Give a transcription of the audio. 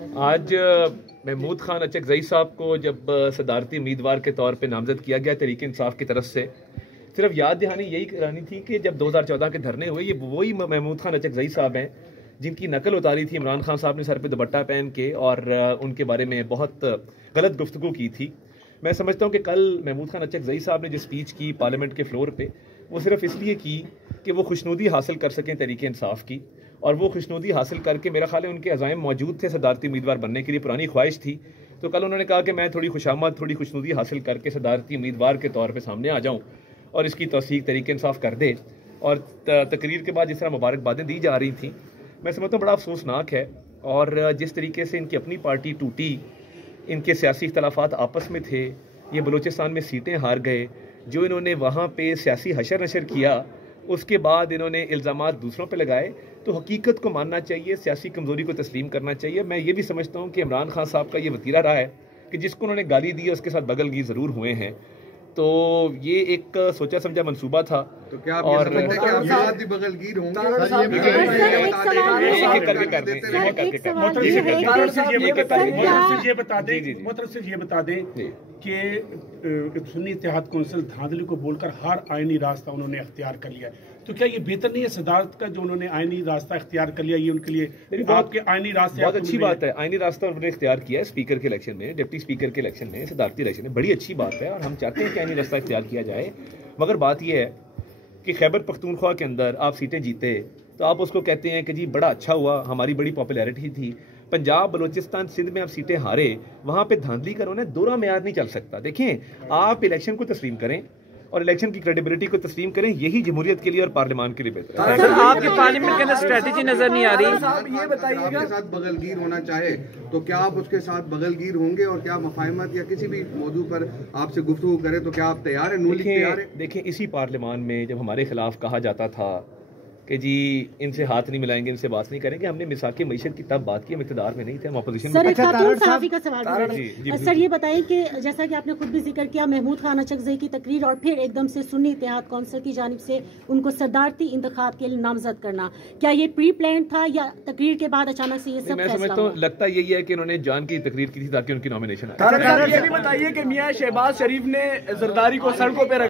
आज महमूद खान अचकज़ई साहब को जब सदारती उम्मीदवार के तौर पे नामजद किया गया तहरीक इंसाफ की तरफ से, सिर्फ याद दहानी यही करानी थी कि जब 2014 के धरने हुए, ये वही महमूद खान अचकज़ई साहब हैं जिनकी नकल उतारी थी इमरान खान साहब ने सर पे दुपट्टा पहन के और उनके बारे में बहुत गलत गुफ्तगू की थी। मैं समझता हूँ कि कल महमूद खान अचकज़ई साहब ने जो स्पीच की पार्लियामेंट के फ्लोर पे, वो सिर्फ इसलिए की कि वो खुशनुदी हासिल कर सकें तहरीक इंसाफ की, और वो खुशनुदी हासिल करके मेरा ख्याल है उनके अज़ाइम मौजूद थे सदारती उम्मीदवार बनने के लिए, पुरानी ख्वाहिश थी। तो कल उन्होंने कहा कि मैं थोड़ी खुशामद, थोड़ी खुशनुदी हासिल करके सदारती उम्मीदवार के तौर पर सामने आ जाऊँ और इसकी तौसीक तहरीक इंसाफ कर दे। और तकरीर के बाद जिस तरह मुबारकबादें दी जा रही थी, मैं समझता हूँ बड़ा अफसोसनाक है। और जिस तरीके से इनकी अपनी पार्टी टूटी, इनके सियासी इख्तलाफात आपस में थे, ये बलूचिस्तान में सीटें हार गए, जो इन्होंने वहाँ पे सियासी हशर नशर किया, उसके बाद इन्होंने इल्ज़ामात दूसरों पे लगाए। तो हकीकत को मानना चाहिए, सियासी कमज़ोरी को तस्लीम करना चाहिए। मैं ये भी समझता हूँ कि इमरान खान साहब का ये वतीरा रहा है कि जिसको उन्होंने गाली दी है उसके साथ बगलगी ज़रूर हुए हैं। तो ये एक सोचा समझा मंसूबा था। तो क्या आप और बगलगीर होंगे? ये बता दें कि सुन्नी इत्तेहाद कौंसिल धांधली को बोलकर हर आईनी रास्ता उन्होंने अख्तियार कर लिया। तो क्या ये बेहतर नहीं है सदारत का जो उन्होंने आईनी रास्ता इख्तियार कर लिया, ये उनके लिए आपके आईनी रास्ते बहुत अच्छी बात है। आईनी रास्ता उन्होंने इख्तियार किया है स्पीकर के इलेक्शन में, डिप्टी स्पीकर के इलेक्शन में, सदारती इलेक्शन में, बड़ी अच्छी बात है और हम चाहते हैं कि आईनी रास्ता इख्तियार किया जाए। मगर बात यह है कि खैबर पख्तूनख्वा के अंदर आप सीटें जीते तो आप उसको कहते हैं कि जी बड़ा अच्छा हुआ, हमारी बड़ी पॉपुलैरिटी थी। पंजाब, बलूचिस्तान, सिंध में आप सीटें हारे, वहाँ पे धांधली का उन्होंने दोहरा मेयार नहीं चल सकता। देखें, आप इलेक्शन को तस्लीम करें और इलेक्शन की क्रेडिबिलिटी को तस्लीम करें, यही जमहूरियत के लिए और पार्लियामान के लिए बेहतर है। सर, आपकी पार्लियामेंट के अंदर स्ट्रेटेजी नजर नहीं आ रही। साहब ये बताइए, आपके साथ बगलगीर होना चाहे तो क्या आप उसके साथ बगलगीर होंगे, और क्या मफाहमत या किसी भी मौजू पर आपसे गुफ्तगू करें तो क्या आप तैयार हैं? नून लीग तैयार है? देखिए, इसी पार्लियामान में जब हमारे खिलाफ कहा जाता था कि जी इनसे हाथ नहीं मिलाएंगे, इनसे बात नहीं करेंगे, हमने मिसाकी मईशत की तब बात की, हम इक़्तिदार में नहीं थे, हम अपोजिशन में। सर, एक खातून सहाफ़ी का सवाल सर, ये बताइए कि जैसा कि आपने खुद भी जिक्र किया महमूद खान अचकज़ई की तकरीर और फिर एकदम से सुन्नी इत्तेहाद कौंसिल की जानिब से उनको सदारती इंतखाब के लिए नामजद करना, क्या ये प्री प्लान था या तकरीर के बाद अचानक से ये सब? मैं समझता हूँ, लगता यही है कि उन्होंने जान की तकरीर की थी ताकि उनकी नॉमिनेशन आए। ये भी बताइए कि मियां शहबाज शरीफ ने जरदारी को सड़कों पर